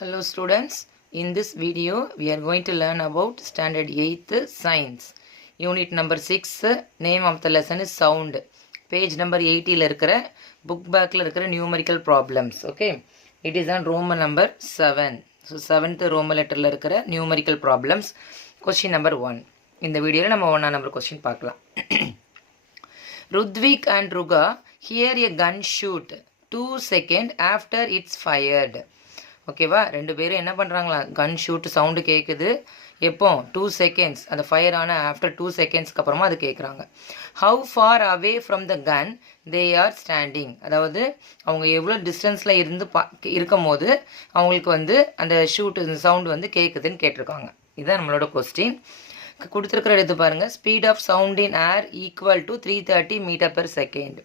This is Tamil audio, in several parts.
Hello students, in this video we are going to learn about standard 8th science. Unit number 6, name of the lesson is sound. Page number 80 la irukra book back la irukra numerical problems. Okay, it is on Roman number 7. So 7th Roman letter la irukra numerical problems. Question number 1. In the video la nama 1 number question paakalam. Rudvik and Ruga hear a gun shoot 2 seconds after it's fired. ஓகேவா, ரெண்டு பேரும் என்ன பண்ணுறாங்களா, கன் ஷூட் சவுண்டு கேட்குது. எப்போ? 2 செகண்ட்ஸ், அந்த ஃபயர் ஆன ஆஃப்டர் 2 செகண்ட்ஸ்க்கு அப்புறமா அது கேட்குறாங்க. How far away from the gun they are standing, அதாவது அவங்க எவ்வளோ டிஸ்டன்ஸில் இருந்து இருக்கும் போது அவங்களுக்கு அந்த ஷூட்டு சவுண்டு கேட்குதுன்னு கேட்டிருக்காங்க. இதுதான் நம்மளோட கொஸ்டின். கொடுத்துருக்கிற எடுத்து பாருங்கள். Speed of sound in air equal to 330 metre per second.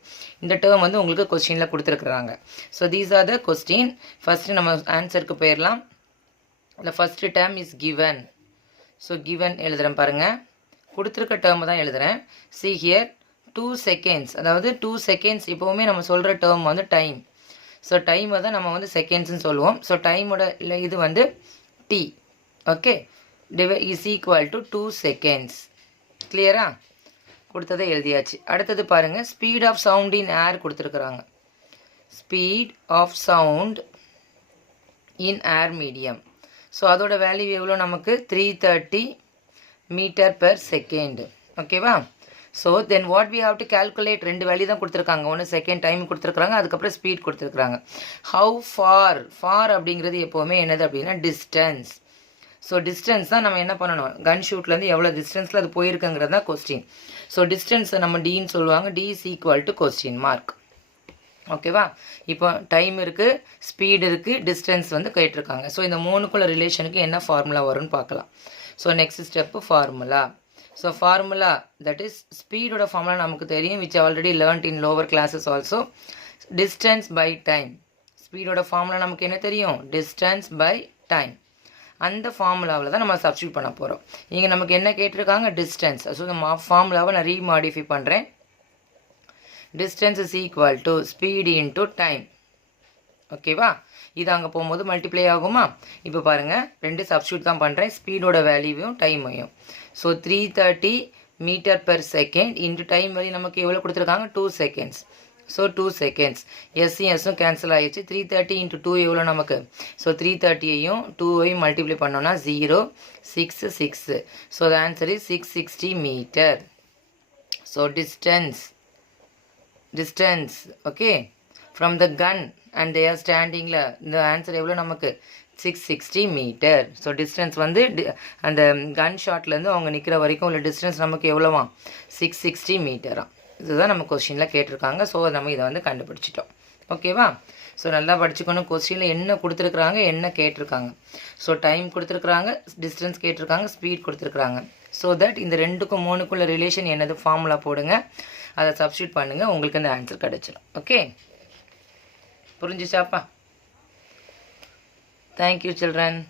இந்த டேர்ம் உங்களுக்கு கொஸ்டினில் கொடுத்துருக்குறாங்க. So these are the question. First நம்ம ஆன்சருக்கு போயிடலாம். இந்த first term is given. So given எழுதுகிறேன் பாருங்கள். கொடுத்துருக்க டேர்மை தான் எழுதுகிறேன். சி ஹியர் 2 செகண்ட்ஸ், அதாவது 2 செகண்ட்ஸ் எப்போவுமே நம்ம சொல்கிற டேர்ம் டைம். ஸோ டைமை தான் நம்ம செகண்ட்ஸ்ன்னு சொல்லுவோம். ஸோ டைமோட இல்லை இது t. Okay, is equal to 2 seconds. கிளியரா? கொடுத்ததை எழுதியாச்சு. அடுத்தது பாருங்கள். Speed of sound in air கொடுத்துருக்குறாங்க. Speed of sound in air medium. So அதோட வேல்யூ எவ்வளோ நமக்கு? 330 மீட்டர் பெர் செகண்ட். ஓகேவா? So then what we have to calculate. ரெண்டு வேல்யூ தான் கொடுத்துருக்காங்க. ஒன்று செகண்ட் டைம் கொடுத்துருக்குறாங்க, அதுக்கப்புறம் ஸ்பீட் கொடுத்துருக்குறாங்க. ஹவு ஃபார், ஃபார் அப்படிங்கிறது எப்போவுமே என்னது அப்படின்னா டிஸ்டன்ஸ். ஸோ டிஸ்டன்ஸ் தான் நம்ம என்ன பண்ணணும், கன் ஷூட்லேருந்து எவ்வளோ டிஸ்டன்ஸில் அது போயிருக்குங்கிறது தான் கொஸ்டின். ஸோ டிஸ்டன்ஸை நம்ம டின்னு சொல்லுவாங்க. D is equal to question mark. ஓகேவா? இப்போ டைம் இருக்குது, ஸ்பீடு இருக்குது, டிஸ்டன்ஸ் கேட்டிருக்காங்க. ஸோ இந்த மூணுக்குள்ள ரிலேஷனுக்கு என்ன ஃபார்முலா வரும்னு பார்க்கலாம். So next step formula. So formula that is ஸ்பீடோட ஃபார்முலா நமக்கு தெரியும், which already learned in lower classes also. Distance by time. ஸ்பீடோட ஃபார்முலா நமக்கு என்ன தெரியும்? Distance by time. அந்த ஃபார்முலாவில் தான் நம்ம சப்ஸ்டியூட் பண்ண போகிறோம். இங்கே நமக்கு என்ன கேட்டிருக்காங்க? டிஸ்டன்ஸ். ஸோ இந்த ஃபார்முலாவை நான் ரீமாடிஃபை பண்ணுறேன். Distance is equal to speed into time. ஓகேவா? இது அங்கே போகும்போது மல்டிப்ளை ஆகுமா? இப்போ பாருங்கள், ரெண்டு சப்ஸ்டியூட் தான் பண்ணுறேன், ஸ்பீடோட வேல்யூவையும் டைமையும். So 330 metre per second into time value நமக்கு எவ்வளோ கொடுத்துருக்காங்க? 2 செகண்ட்ஸ். So 2 seconds. எஸ்ஸும் கேன்சல் ஆகிடுச்சு. 330 இன்ட்டு 2 எவ்வளோ நமக்கு? ஸோ 330ஐயும் 2ஐயும் மல்டிப்ளை பண்ணோன்னா 0, 6, 6. So the answer is 660 metre. So distance okay from the gun and they are ஸ்டாண்டிங்கில் இந்த ஆன்சர் எவ்வளோ நமக்கு? 660 மீட்டர். ஸோ டிஸ்டன்ஸ் அந்த கன் ஷாட்லேருந்து அவங்க நிற்கிற வரைக்கும் உள்ள டிஸ்டன்ஸ் நமக்கு எவ்வளோவா? 660 மீட்டரா. இதுதான் நம்ம கொஸ்டினில் கேட்டிருக்காங்க. ஸோ நம்ம இதை கண்டுபிடிச்சிட்டோம். ஓகேவா? ஸோ நல்லா படிச்சுக்கணும். கொஸ்டினில் என்ன கொடுத்துருக்குறாங்க, என்ன கேட்டிருக்காங்க. ஸோ டைம் கொடுத்துருக்குறாங்க, டிஸ்டன்ஸ் கேட்டிருக்காங்க, ஸ்பீட் கொடுத்துருக்குறாங்க. ஸோ தட் இந்த 2க்கும் 3க்குள்ள ரிலேஷன் என்னது ஃபார்முலா போடுங்க, அதை சப்ஸ்டியூட் பண்ணுங்கள், உங்களுக்கு அந்த ஆன்சர் கிடச்சிடும். ஓகே, புரிஞ்சிச்சாப்பா? Thank you children.